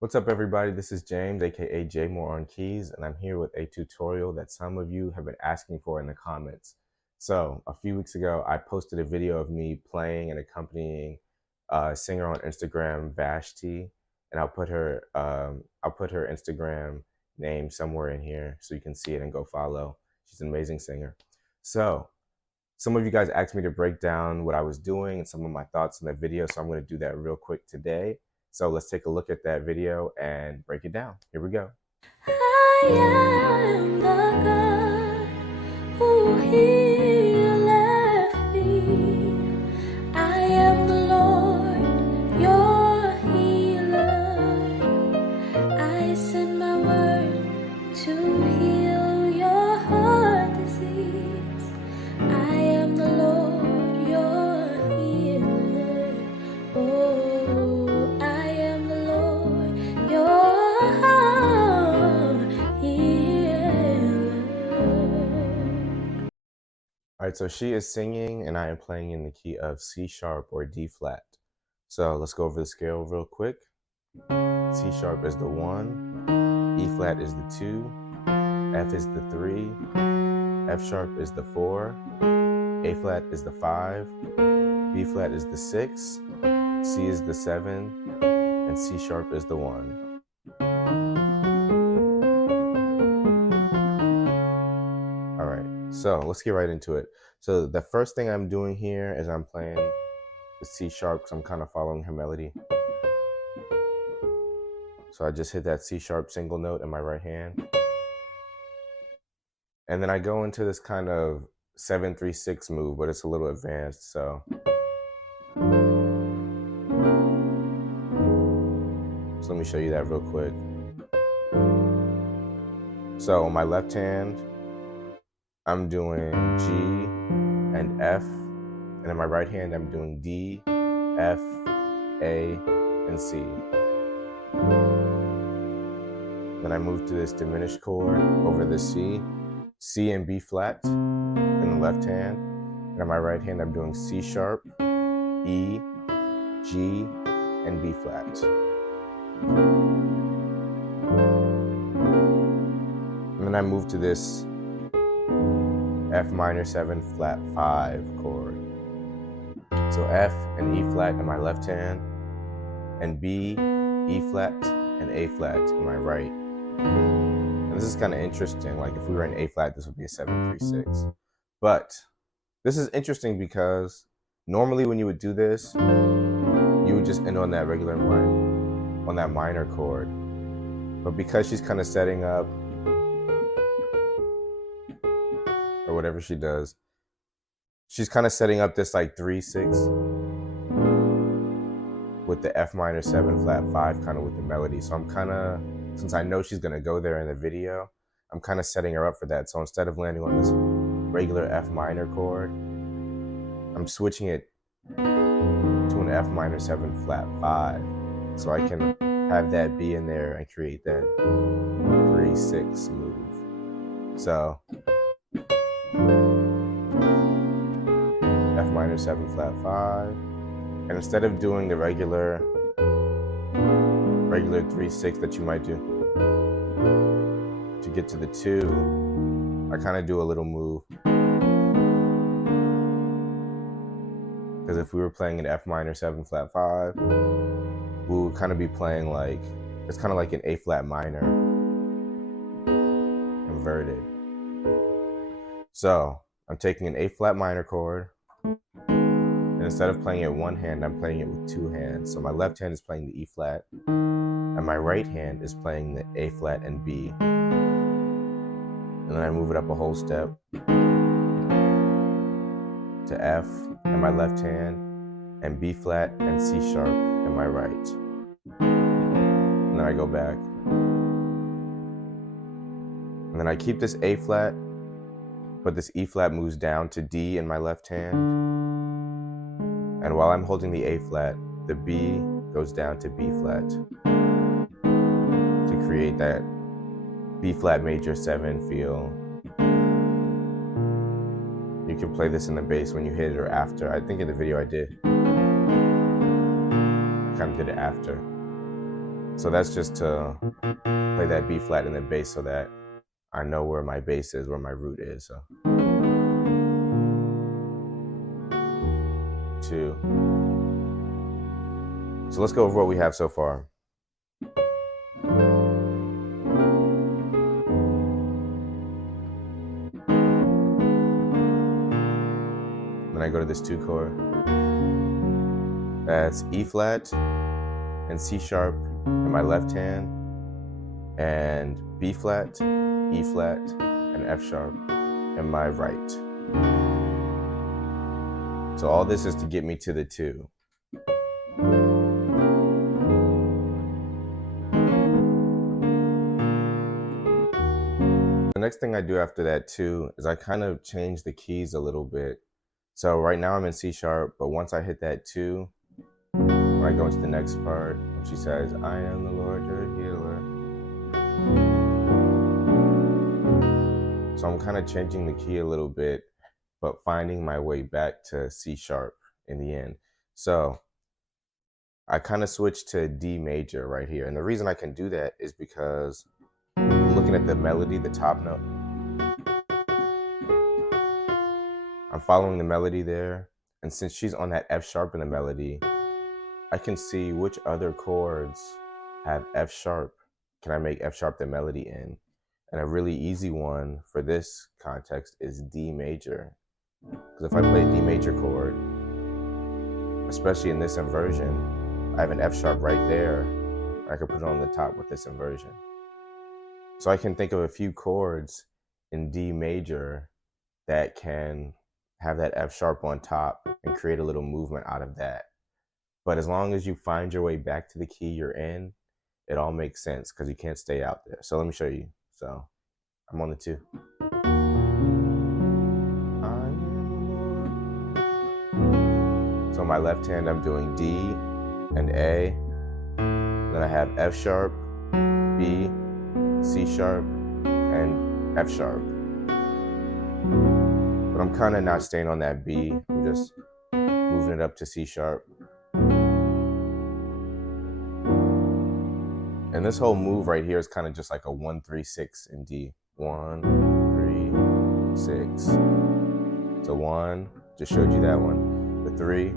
What's up, everybody? This is James, aka J More on Keys, and I'm here with a tutorial that some of you have been asking for in the comments. So, a few weeks ago, I posted a video of me playing and accompanying a singer on Instagram, Vashti, and I'll put her Instagram name somewhere in here so you can see it and go follow. She's an amazing singer. So, some of you guys asked me to break down what I was doing and some of my thoughts in the video, so I'm going to do that real quick today. So let's take a look at that video and break it down. Here we go. I am the God who healeth thee. I am the Lord, your healer. I send my word to heal your heart disease. I am the Lord, your healer. Oh, I am the Lord, your healer. All right, so she is singing and I am playing in the key of C sharp or D flat. So let's go over the scale real quick. C sharp is the 1, E flat is the 2, F is the 3, F sharp is the 4, A flat is the 5, B flat is the 6, C is the 7, and C sharp is the 1. All right, so let's get right into it. So the first thing I'm doing here is I'm playing the C sharp because I'm kind of following her melody. So I just hit that C sharp single note in my right hand. And then I go into this kind of 7-3-6 move, but it's a little advanced, so. So let me show you that real quick. So on my left hand, I'm doing G and F, and in my right hand, I'm doing D, F, A, and C. Then I move to this diminished chord over the C, C and B flat in the left hand, and in my right hand, I'm doing C sharp, E, G, and B flat. And then I move to this F minor 7 flat 5 chord. So F and E flat in my left hand, and B, E flat, and A flat in my right. And this is kind of interesting. Like if we were in A flat, this would be a 7-3-6. But this is interesting because normally when you would do this, you would just end on that regular on that minor chord. But because she's kind of setting up, or whatever she does, she's kind of setting up this like 3-6 with the F minor 7 flat 5 kind of with the melody. So I'm kind of, since I know she's going to go there in the video, I'm kind of setting her up for that. So instead of landing on this regular F minor chord, I'm switching it to an F minor 7 flat 5 so I can have that be in there and create that 3-6 move. So F minor 7 flat 5, and instead of doing the regular 3-6 that you might do to get to the 2, I kind of do a little move. Because if we were playing an F minor 7 flat 5, we would kind of be playing like, it's kind of like an A flat minor inverted. So I'm taking an A flat minor chord, and instead of playing it one hand, I'm playing it with two hands. So my left hand is playing the E flat, and my right hand is playing the A flat and B. And then I move it up a whole step to F in my left hand, and B flat and C sharp in my right. And then I go back. And then I keep this A flat, but this E flat moves down to D in my left hand. And while I'm holding the A flat, the B goes down to B flat to create that B flat major 7 feel. You can play this in the bass when you hit it or after. I think in the video I did. I kind of did it after. So that's just to play that B flat in the bass so that I know where my bass is, where my root is. So 2. So let's go over what we have so far. Then I go to this 2 chord. That's E flat and C sharp in my left hand, and B flat, E flat, and F sharp in my right. So all this is to get me to the 2. The next thing I do after that 2 is I kind of change the keys a little bit. So right now I'm in C sharp, but once I hit that 2, when I go into the next part, when she says, I am the Lord your healer. So I'm kind of changing the key a little bit, but finding my way back to C sharp in the end. So I kind of switched to D major right here. And the reason I can do that is because I'm looking at the melody, the top note. I'm following the melody there. And since she's on that F sharp in the melody, I can see which other chords have F sharp. Can I make F sharp the melody in? And a really easy one for this context is D major. Because if I play a D major chord, especially in this inversion, I have an F sharp right there. I could put it on the top with this inversion. So I can think of a few chords in D major that can have that F sharp on top and create a little movement out of that. But as long as you find your way back to the key you're in, it all makes sense because you can't stay out there. So let me show you. So I'm on the 2. So my left hand, I'm doing D and A. Then I have F sharp, B, C sharp, and F sharp. But I'm kind of not staying on that B. I'm just moving it up to C sharp. And this whole move right here is kind of just like a 1, 3, 6 in D. 1, 3, 6. So 1, just showed you that one. The 3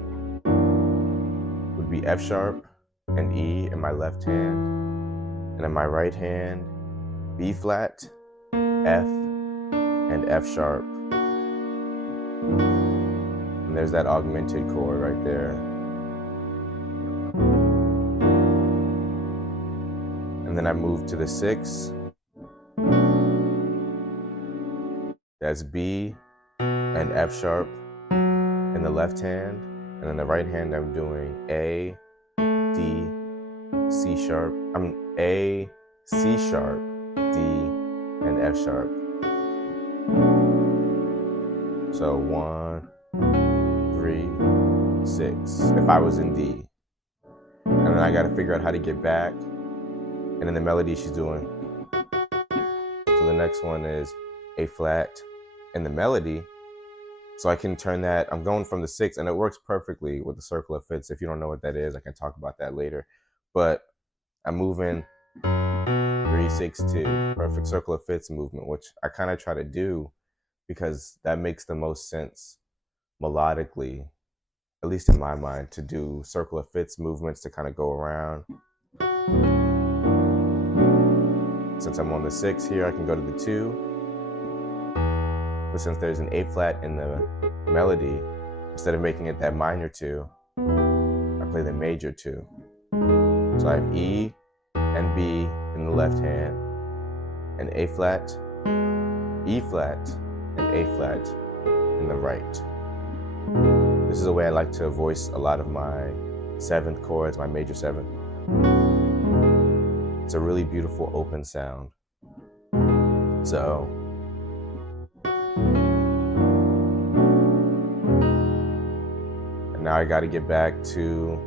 would be F sharp and E in my left hand. And in my right hand, B flat, F, and F sharp. And there's that augmented chord right there. And then I move to the 6. That's B and F sharp in the left hand. And in the right hand, I'm doing A, D, C sharp. A, C sharp, D, and F sharp. So 1, 3, 6, if I was in D. And then I got to figure out how to get back. And in the melody, she's doing. So the next one is A flat in the melody. So I can turn that, I'm going from the 6, and it works perfectly with the circle of fifths. If you don't know what that is, I can talk about that later. But I'm moving 3, 6, 2, perfect circle of fifths movement, which I kind of try to do because that makes the most sense melodically, at least in my mind, to do circle of fifths movements to kind of go around. Since I'm on the 6 here, I can go to the 2. But since there's an A flat in the melody, instead of making it that minor 2, I play the major 2. So I have E and B in the left hand, and A flat, E flat, and A flat in the right. This is a way I like to voice a lot of my 7th chords, my major 7th. It's a really beautiful open sound. So and now I got to get back to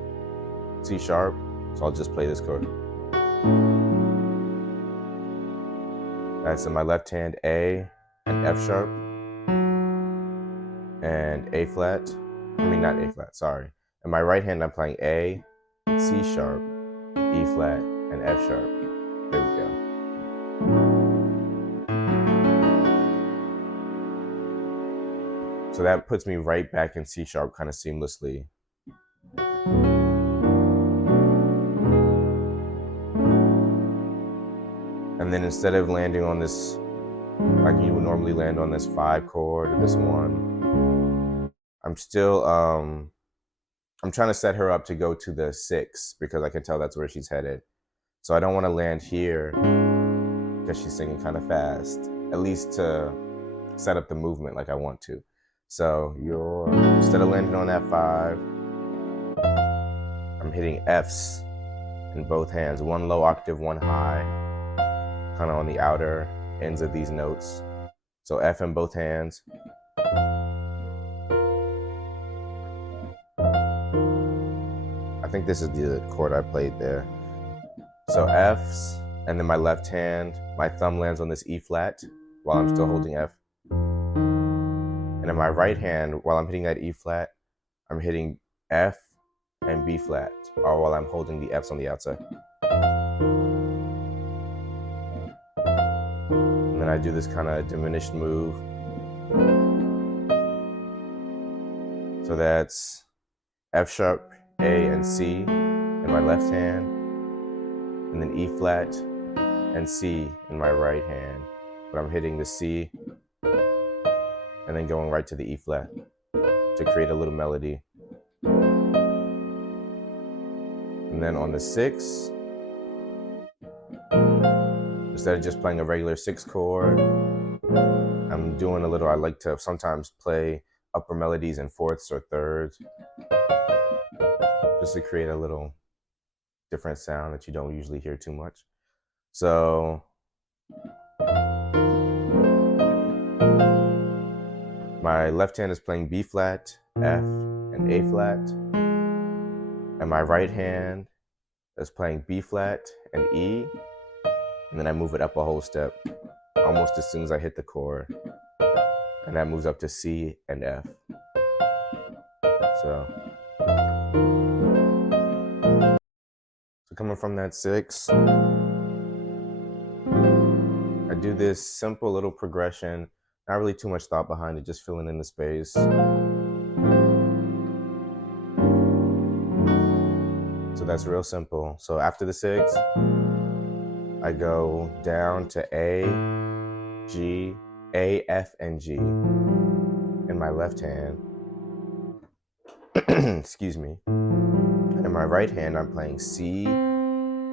C sharp, so I'll just play this chord. That's in my left hand, A and F sharp, and A flat. Not A flat, sorry. In my right hand, I'm playing A, C sharp, E flat, and F sharp. There we go. So that puts me right back in C sharp kind of seamlessly. And then instead of landing on this, like you would normally land on this 5 chord or this one, I'm still, I'm trying to set her up to go to the 6 because I can tell that's where she's headed. So I don't want to land here because she's singing kind of fast, at least to set up the movement like I want to. So instead of landing on that 5, I'm hitting Fs in both hands, one low octave, one high, kind of on the outer ends of these notes. So F in both hands. I think this is the chord I played there. So Fs, and then my left hand, my thumb lands on this E flat while I'm still holding F. And in my right hand, while I'm hitting that E flat, I'm hitting F and B flat, or while I'm holding the Fs on the outside. And then I do this kind of diminished move. So that's F sharp, A, and C in my left hand, and then E flat and C in my right hand. But I'm hitting the C and then going right to the E flat to create a little melody. And then on the 6, instead of just playing a regular 6 chord, I'm doing a little, I like to sometimes play upper melodies in fourths or thirds, just to create a little different sound that you don't usually hear too much. So my left hand is playing B flat, F, and A flat. And my right hand is playing B flat and E. And then I move it up a whole step, almost as soon as I hit the chord. And that moves up to C and F. So coming from that 6, I do this simple little progression, not really too much thought behind it, just filling in the space. So that's real simple. So after the 6, I go down to A, G, A, F, and G in my left hand. Excuse me. And in my right hand, I'm playing C,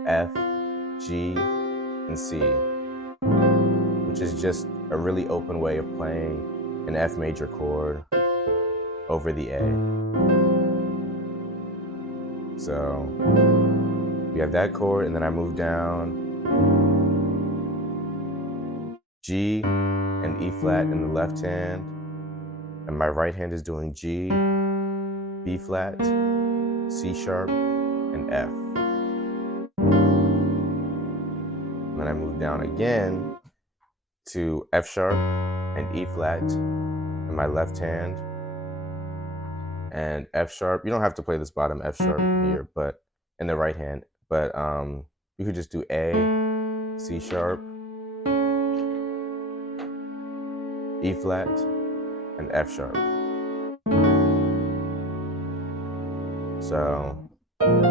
F, G, and C, which is just a really open way of playing an F major chord over the A. So we have that chord, and then I move down G and E flat in the left hand, and my right hand is doing G, B flat, C sharp, and F. And then I move down again to F sharp and E flat in my left hand, and F sharp. You don't have to play this bottom F sharp here, but in the right hand. But you could just do A, C sharp, E flat, and F sharp. So and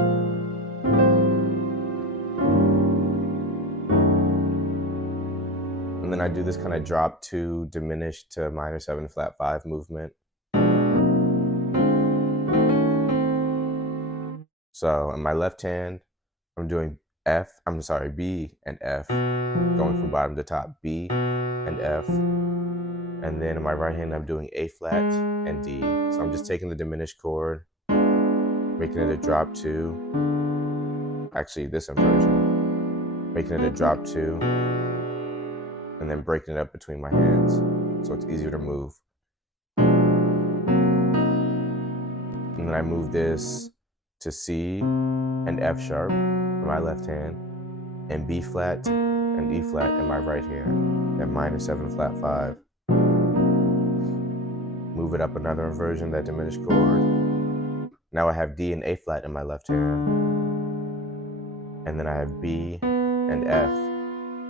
then I do this kind of drop 2 diminished to minor 7 flat 5 movement. So in my left hand, I'm doing B and F, going from bottom to top, B and F. And then in my right hand, I'm doing A flat and D. So I'm just taking the diminished chord, making it a drop 2. Actually, this inversion, making it a drop 2, and then breaking it up between my hands so it's easier to move. And then I move this to C and F sharp in my left hand, and B flat and E flat in my right hand, at minor 7 flat 5. Move it up another inversion, that diminished chord. Now I have D and A flat in my left hand. and then I have B and F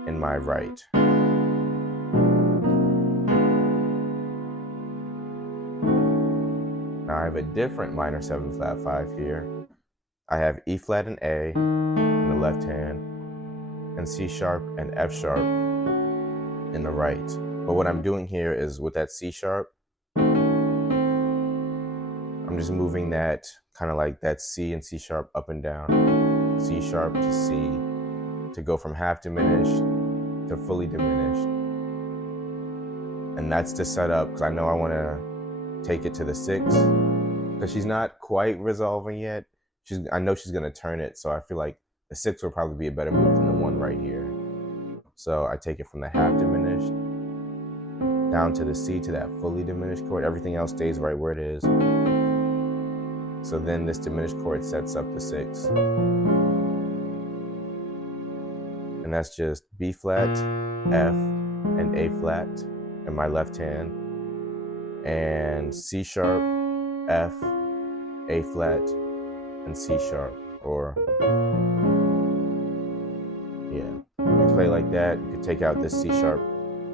in my right. Now I have a different minor 7 flat 5 here. I have E flat and A in the left hand, and C sharp and F sharp in the right. But what I'm doing here is with that C sharp, I'm just moving that kind of like that C and C sharp up and down, C sharp to C, to go from half diminished to fully diminished. And that's to set up, because I know I want to take it to the 6, because she's not quite resolving yet. I know she's going to turn it, so I feel like the 6 will probably be a better move than the 1 right here. So I take it from the half diminished down to the C, to that fully diminished chord. Everything else stays right where it is. So then this diminished chord sets up the 6. And that's just B flat, F, and A flat in my left hand, and C sharp, F, A flat, and C sharp. Or, yeah, you play like that. You could take out this C sharp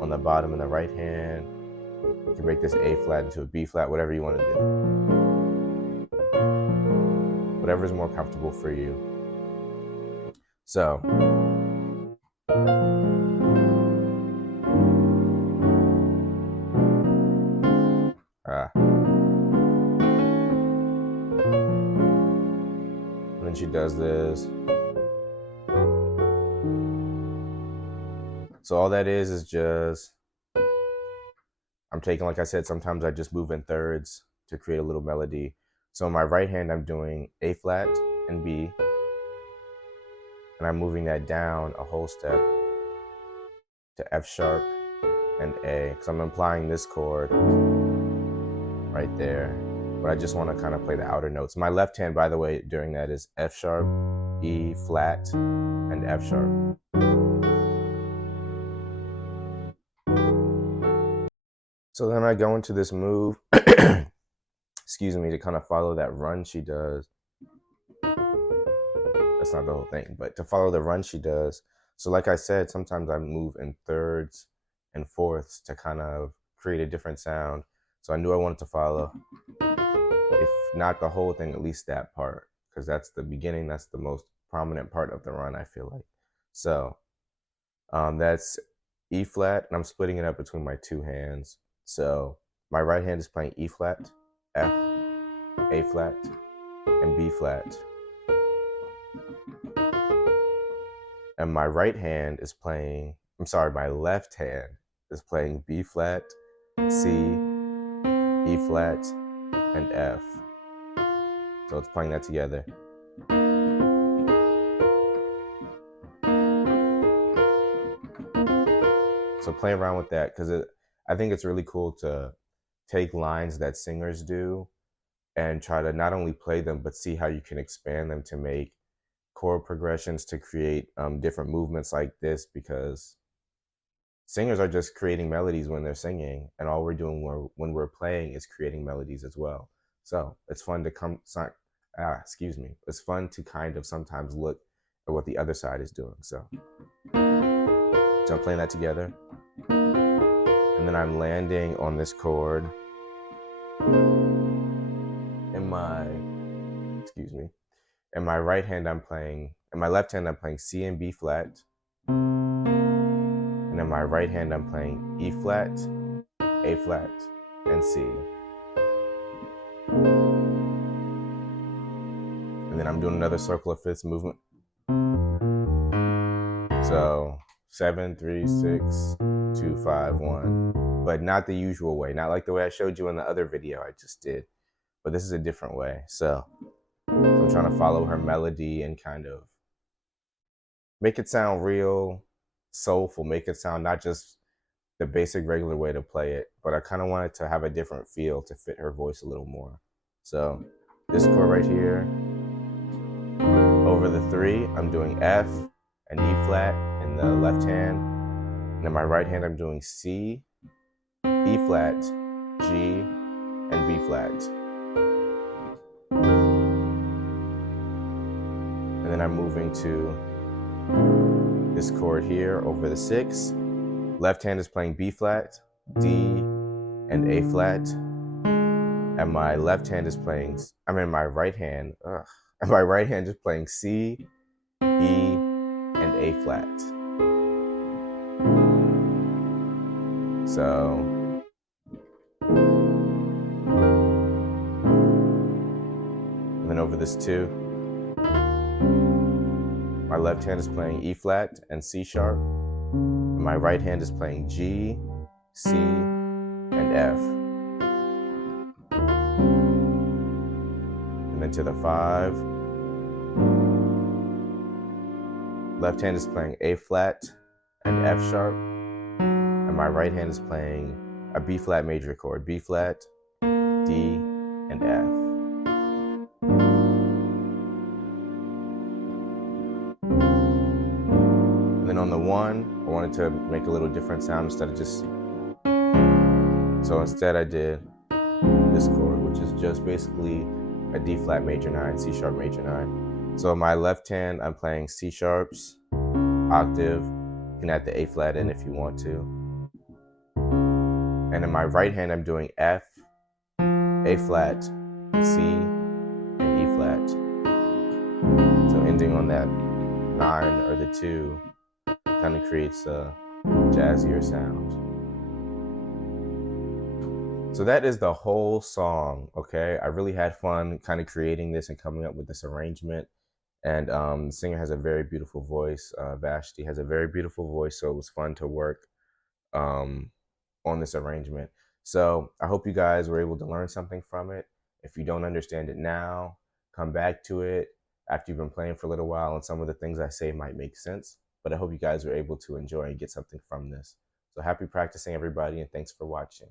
on the bottom in the right hand. You can break this A flat into a B flat, whatever you want to do. Whatever is more comfortable for you. So, and then she does this. So all that is just, I'm taking, like I said, sometimes I just move in thirds to create a little melody. So in my right hand, I'm doing A flat and B, and I'm moving that down a whole step to F sharp and A, because I'm implying this chord right there, but I just want to kind of play the outer notes. My left hand, by the way, during that is F sharp, E flat, and F sharp. So then I go into this move, excuse me, to kind of follow that run she does. That's not the whole thing, but to follow the run she does. So like I said, sometimes I move in thirds and fourths to kind of create a different sound. So I knew I wanted to follow, if not the whole thing, at least that part, because that's the beginning, that's the most prominent part of the run, I feel like. So that's E flat, and I'm splitting it up between my two hands. So my right hand is playing E flat, F, A flat, and B flat. And my right hand is playing, my left hand is playing B flat, C, E flat, and F. So it's playing that together. So play around with that, because I think it's really cool to take lines that singers do and try to not only play them, but see how you can expand them to make chord progressions, to create different movements like this, because singers are just creating melodies when they're singing, and all we're doing when we're playing is creating melodies as well. So it's fun to it's fun to kind of sometimes look at what the other side is doing. So I'm playing that together, and then I'm landing on this chord in my, in my right hand I'm playing, in my left hand I'm playing C and B flat, and in my right hand I'm playing E flat, A flat, and C. And then I'm doing another circle of fifths movement. So 7, 3, 6, 2, 5, 1, but not the usual way, not like the way I showed you in the other video I just did, but this is a different way. So I'm trying to follow her melody and kind of make it sound real, soulful, make it sound not just the basic regular way to play it, but I kind of wanted to have a different feel to fit her voice a little more. So this chord right here, over the 3, I'm doing F and E flat in the left hand, and in my right hand I'm doing C, E flat, G, and B flat. And then I'm moving to this chord here over the 6. Left hand is playing B flat, D, and A flat. And my left hand is playing, my right hand, and my right hand is playing C, E, and A flat. So, and then over this 2, my left hand is playing E flat and C sharp. And my right hand is playing G, C, and F. And then to the 5, left hand is playing A flat and F sharp. And my right hand is playing a B flat major chord, B flat, D, and F. And then on the 1, I wanted to make a little different sound instead of just, so instead I did this chord, which is just basically a D flat major 9, C sharp major 9. So my left hand, I'm playing C sharps, octave. You can add the A flat in if you want to. And in my right hand, I'm doing F, A flat, C, and E flat. So ending on that 9 or the 2 kind of creates a jazzier sound. So that is the whole song, okay? I really had fun kind of creating this and coming up with this arrangement. And the singer has a very beautiful voice. Vashti has a very beautiful voice, so it was fun to work on this arrangement. So I hope you guys were able to learn something from it. If you don't understand it now, come back to it after you've been playing for a little while, and some of the things I say might make sense. But I hope you guys were able to enjoy and get something from this. So happy practicing, everybody, and thanks for watching.